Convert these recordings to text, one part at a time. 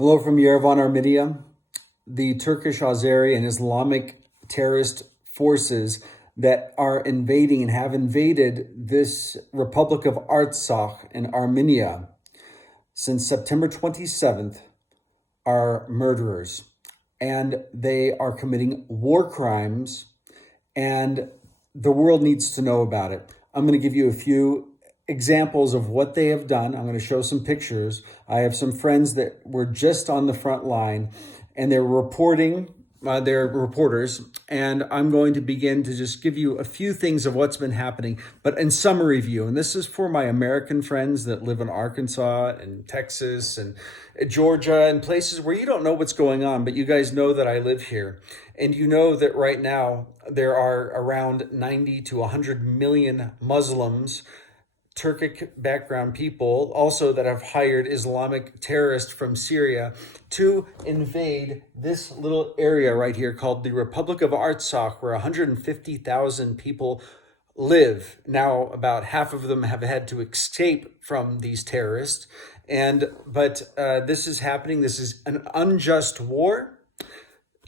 Hello from Yerevan, Armenia. The Turkish, Azeri, and Islamic terrorist forces that are invading and have invaded this Republic of Artsakh in Armenia since September 27th are murderers. And they are committing war crimes, and the world needs to know about it. I'm going to give you a few examples of what they have done. I'm going to show some pictures. I have some friends that were just on the front line, and they're reporting, they're reporters, and I'm going to begin to just give you a few things of what's been happening, but in summary view. And this is for my American friends that live in Arkansas and Texas and Georgia and places where you don't know what's going on, but you guys know that I live here. And you know that right now there are around 90 to 100 million Muslims, Turkic background people also that have hired Islamic terrorists from Syria to invade this little area right here called the Republic of Artsakh, where 150,000 people live. Now, about half of them have had to escape from these terrorists. But this is happening. This is an unjust war.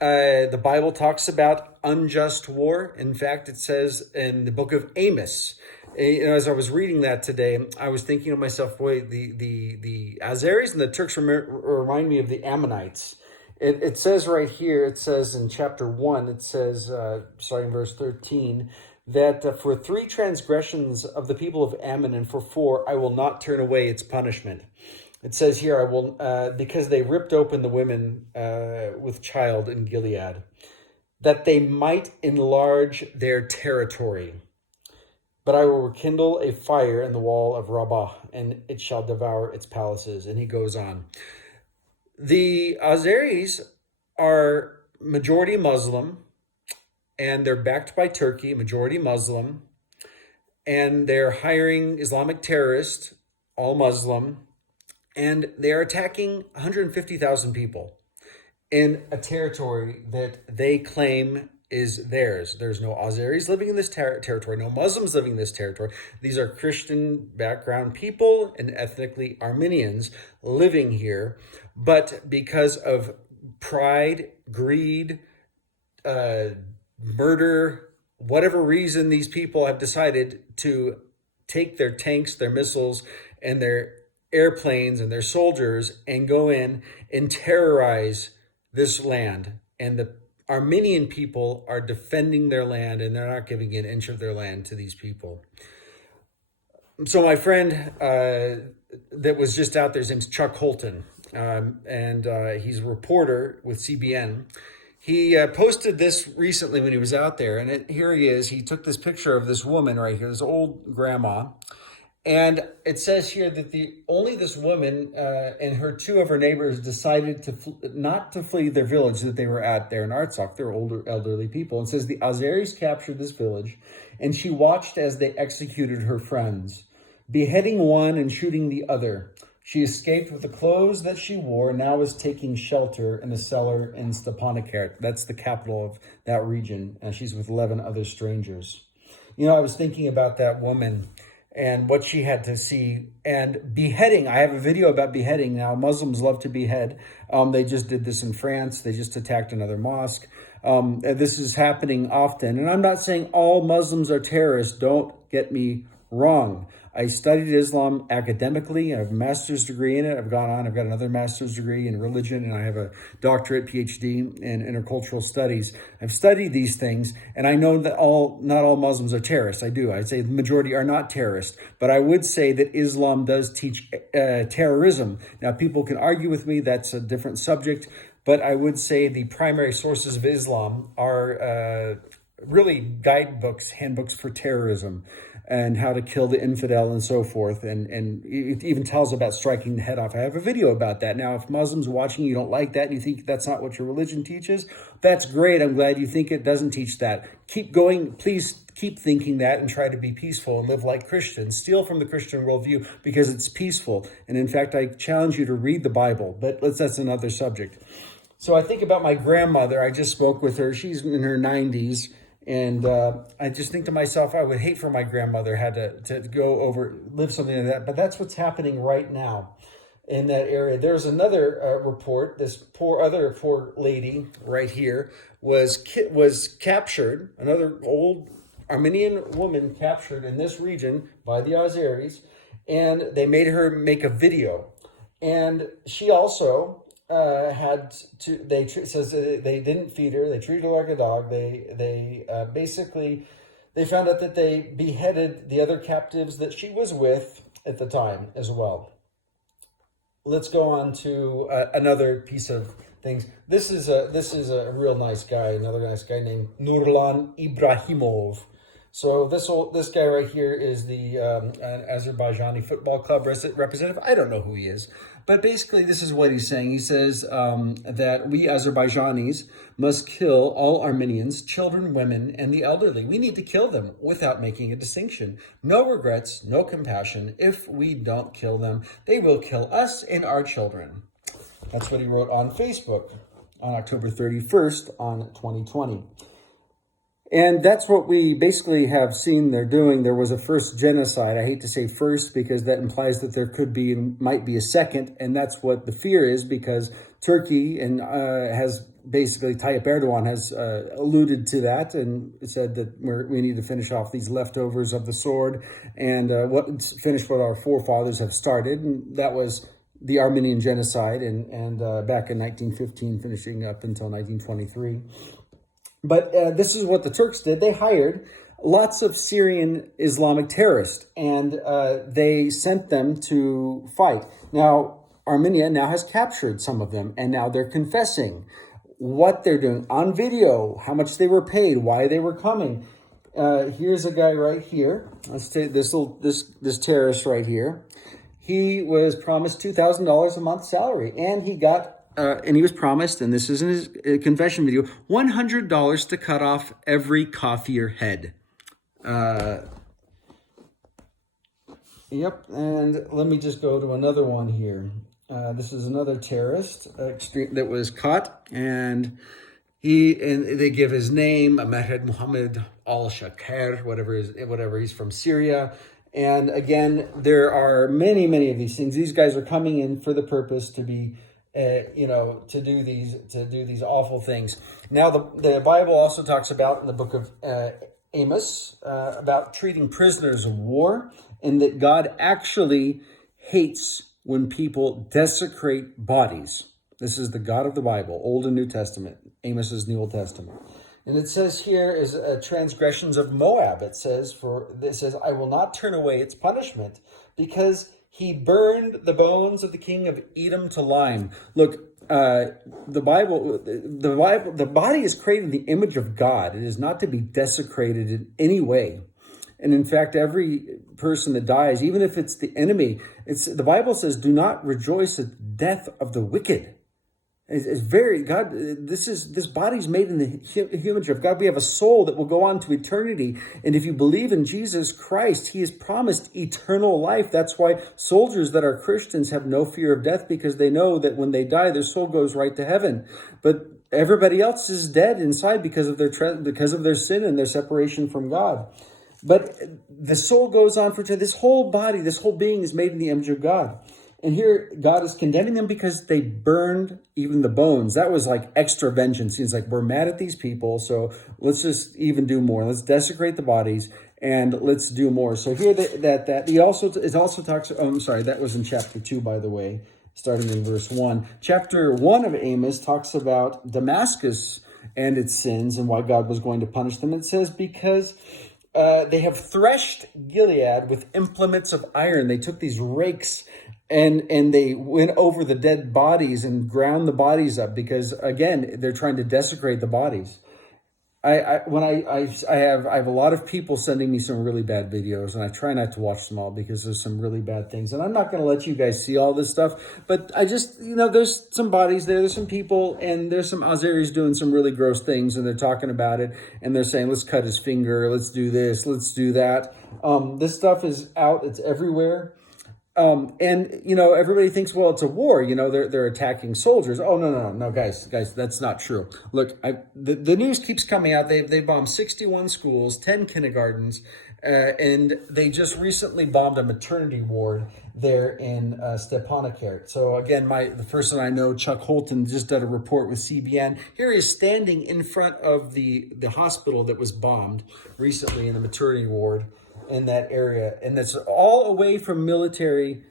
The Bible talks about unjust war. In fact, it says in the book of Amos, as I was reading that today, I was thinking to myself, boy, the Azeris and the Turks remind me of the Ammonites. It says right here, it says in chapter 1, it says, starting verse 13, that for 3 transgressions of the people of Ammon and for 4, I will not turn away its punishment. It says here, I will, because they ripped open the women with child in Gilead, that they might enlarge their territory. But I will rekindle a fire in the wall of Rabbah, and it shall devour its palaces. And he goes on. The Azeris are majority Muslim, and they're backed by Turkey, majority Muslim, and they're hiring Islamic terrorists, all Muslim, and they are attacking 150,000 people in a territory that they claim is theirs. There's no Azeris living in this territory, no Muslims living in this territory. These are Christian background people and ethnically Armenians living here. But because of pride, greed, murder, whatever reason, these people have decided to take their tanks, their missiles, and their airplanes and their soldiers and go in and terrorize this land. And the Armenian people are defending their land, and they're not giving an inch of their land to these people. So my friend that was just out there, his name's Chuck Holton, and he's a reporter with CBN. He posted this recently when he was out there, and here he is. He took this picture of this woman right here, this old grandma. And it says here that only this woman and her 2 of her neighbors decided not to flee their village that they were at there in Artsakh. They're older, elderly people. And it says the Azeris captured this village, and she watched as they executed her friends, beheading one and shooting the other. She escaped with the clothes that she wore, and now is taking shelter in a cellar in Stepanakert. That's the capital of that region. And she's with 11 other strangers. You know, I was thinking about that woman and what she had to see. And beheading, I have a video about beheading. Now, Muslims love to behead. They just did this in France. They just attacked another mosque. This is happening often. And I'm not saying all Muslims are terrorists. Don't get me wrong. I studied Islam academically. I have a master's degree in it. I've got another master's degree in religion, and I have a doctorate, PhD in intercultural studies. I've studied these things, and I know that not all Muslims are terrorists. I do. I'd say the majority are not terrorists, but I would say that Islam does teach terrorism. Now, people can argue with me. That's a different subject, but I would say the primary sources of Islam are really guidebooks, handbooks for terrorism, and how to kill the infidel and so forth. And it even tells about striking the head off. I have a video about that. Now, if Muslims watching, you don't like that and you think that's not what your religion teaches, that's great. I'm glad you think it doesn't teach that. Keep going. Please keep thinking that and try to be peaceful and live like Christians. Steal from the Christian worldview because it's peaceful. And in fact, I challenge you to read the Bible, but that's another subject. So I think about my grandmother. I just spoke with her. She's in her 90s. And I just think to myself, I would hate for my grandmother had to go live something like that. But that's what's happening right now. in that area. There's another report. This poor lady right here was captured. Another old Armenian woman captured in this region by the Azeris, and they made her make a video. And she also had to. Says they didn't feed her. They treated her like a dog. They basically they found out that they beheaded the other captives that she was with at the time as well. Let's go on to another piece of things. This is a real nice guy. Another nice guy named Nurlan Ibrahimov. So this guy right here is the Azerbaijani football club representative. I don't know who he is, but basically this is what he's saying. He says that we Azerbaijanis must kill all Armenians, children, women, and the elderly. We need to kill them without making a distinction. No regrets, no compassion. If we don't kill them, they will kill us and our children. That's what he wrote on Facebook on October 31st on 2020. And that's what we basically have seen they're doing. There was a first genocide. I hate to say first because that implies that there could be and might be a second. And that's what the fear is, because Turkey and has basically, Tayyip Erdogan has alluded to that and said that we need to finish off these leftovers of the sword and finish what our forefathers have started. And that was the Armenian genocide and back in 1915, finishing up until 1923. But this is what the Turks did. They hired lots of Syrian Islamic terrorists, and they sent them to fight. Now, Armenia now has captured some of them, and now they're confessing what they're doing on video, how much they were paid, why they were coming. Here's a guy right here. Let's take this terrorist right here. He was promised $2,000 a month salary, and he got and he was promised, and this is in his confession video, $100 to cut off every Kafir head. Yep, and let me just go to another one here. This is another terrorist that was caught, and they give his name, Ahmed Mohammed al-Shakir, whatever. He's from Syria. And again, there are many of these things. These guys are coming in for the purpose to be to do these awful things. Now, the Bible also talks about in the book of Amos about treating prisoners of war, and that God actually hates when people desecrate bodies. This is the God of the Bible, Old and New Testament. Amos is the Old Testament. And it says here is transgressions of Moab. It says, I will not turn away its punishment because he burned the bones of the king of Edom to lime. Look, the body is created in the image of God. It is not to be desecrated in any way. And in fact, every person that dies, even if it's the enemy, the Bible says, do not rejoice at the death of the wicked. This body's made in the image of God. We have a soul that will go on to eternity. And if you believe in Jesus Christ, he has promised eternal life. That's why soldiers that are Christians have no fear of death, because they know that when they die, their soul goes right to heaven. But everybody else is dead inside because of their sin and their separation from God. But the soul goes on for eternity. This whole body, this whole being is made in the image of God. And here, God is condemning them because they burned even the bones. That was like extra vengeance. He's like, we're mad at these people, so let's just even do more. Let's desecrate the bodies, and let's do more. So here, it also talks. Oh, I'm sorry, that was in chapter 2, by the way, starting in verse 1. Chapter 1 of Amos talks about Damascus and its sins and why God was going to punish them. It says, because they have threshed Gilead with implements of iron. They took these rakes and they went over the dead bodies and ground the bodies up, because again, they're trying to desecrate the bodies. I have a lot of people sending me some really bad videos, and I try not to watch them all because there's some really bad things. And I'm not going to let you guys see all this stuff, but I just, there's some bodies there's some people, and there's some Azeris doing some really gross things, and they're talking about it, and they're saying, let's cut his finger, let's do this, let's do that. This stuff is out, it's everywhere. Everybody thinks, well, it's a war, they're attacking soldiers. Oh, no, guys, that's not true. Look, the news keeps coming out. They bombed 61 schools, 10 kindergartens, And they just recently bombed a maternity ward there in Stepanakert. So again, the person I know, Chuck Holton, just did a report with CBN. Here he is standing in front of the hospital that was bombed recently in the maternity ward in that area. And it's all away from military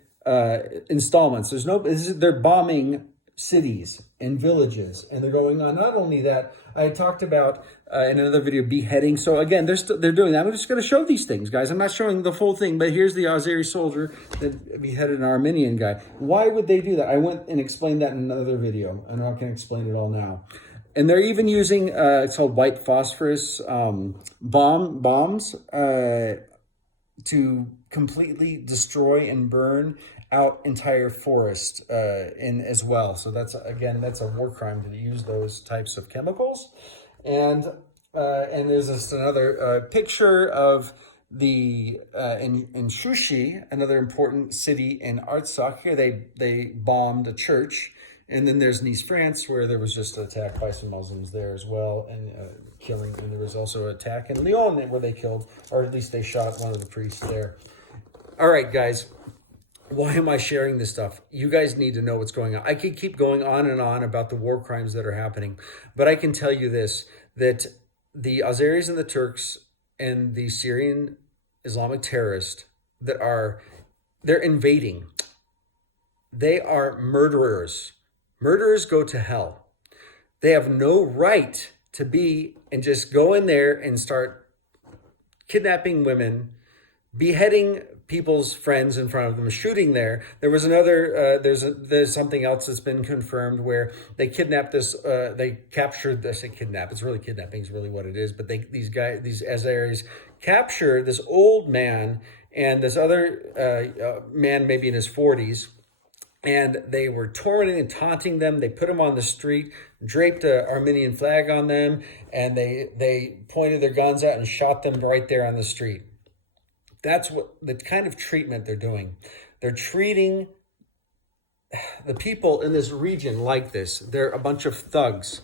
installments. They're bombing cities and villages, and they're going on. Not only that, I talked about in another video beheading. So again, they're doing that. I'm just going to show these things, guys. I'm not showing the full thing, but here's the Azeri soldier that beheaded an Armenian guy. Why would they do that? I went and explained that in another video. I'm not going to explain it all now. And they're even using it's called white phosphorus bombs to completely destroy and burn out entire forest in as well. So that's a war crime to use those types of chemicals. And there's just another picture of the in Shushi, another important city in Artsakh. Here they bombed a church. And then there's Nice, France, where there was just an attack by some Muslims there as well, and killing. And there was also an attack in Lyon where they killed, or at least they shot one of the priests there. All right, guys. Why am I sharing this stuff? You guys need to know what's going on. I could keep going on and on about the war crimes that are happening, but I can tell you this, that the Azeris and the Turks and the Syrian Islamic terrorists they're invading. They are murderers. Murderers go to hell. They have no right to be and just go in there and start kidnapping women, beheading people's friends in front of them, shooting there. There was another, there's something else that's been confirmed where they kidnapped they captured this, it's really kidnapping is really what it is, but these Azeris captured this old man and this other man, maybe in his 40s, and they were tormenting and taunting them. They put them on the street, draped an Armenian flag on them, and they pointed their guns out and shot them right there on the street. That's what the kind of treatment they're doing. They're treating the people in this region like this. They're a bunch of thugs.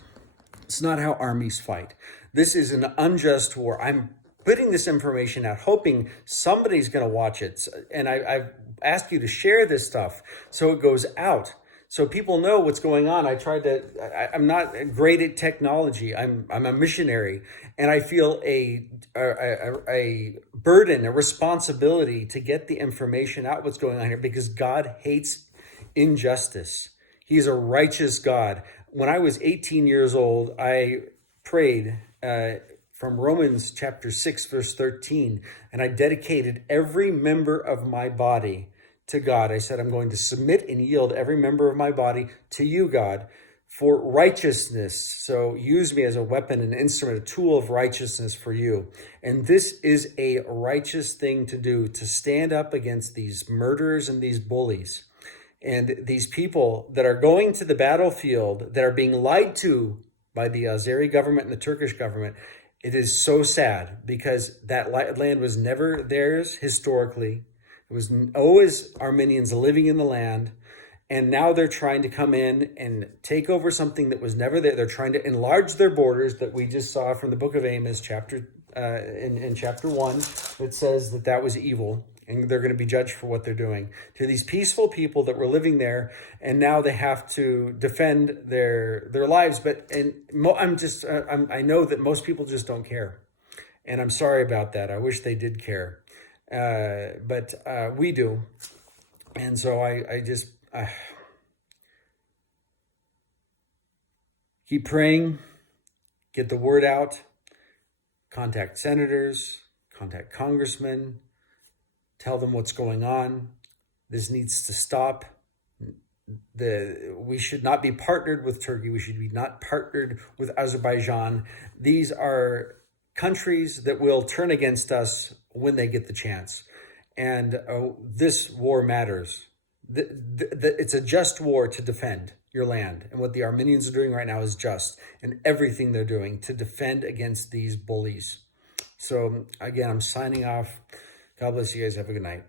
It's not how armies fight. This is an unjust war. I'm putting this information out, hoping somebody's going to watch it. And I've asked you to share this stuff so it goes out, so people know what's going on. I'm not great at technology. I'm a missionary, and I feel a burden, a responsibility to get the information out what's going on here, because God hates injustice. He's a righteous God. When I was 18 years old, I prayed from Romans chapter 6, verse 13, and I dedicated every member of my body to God. I said, I'm going to submit and yield every member of my body to you, God, for righteousness. So use me as a weapon, an instrument, a tool of righteousness for you. And this is a righteous thing to do, to stand up against these murderers and these bullies and these people that are going to the battlefield, that are being lied to by the Azeri government and the Turkish government. It is so sad, because that land was never theirs historically. It was always Armenians living in the land, and now they're trying to come in and take over something that was never there. They're trying to enlarge their borders, that we just saw from the book of Amos, in chapter 1, it says that was evil, and they're going to be judged for what they're doing to these peaceful people that were living there, and now they have to defend their lives. I know that most people just don't care, and I'm sorry about that. I wish they did care. But we do. And so I just keep praying, get the word out, contact senators, contact congressmen, tell them what's going on. This needs to stop. We should not be partnered with Turkey. We should be not partnered with Azerbaijan. These are countries that will turn against us when they get the chance. And this war matters. It's a just war to defend your land. And what the Armenians are doing right now is just. And everything they're doing to defend against these bullies. So again, I'm signing off. God bless you guys. Have a good night.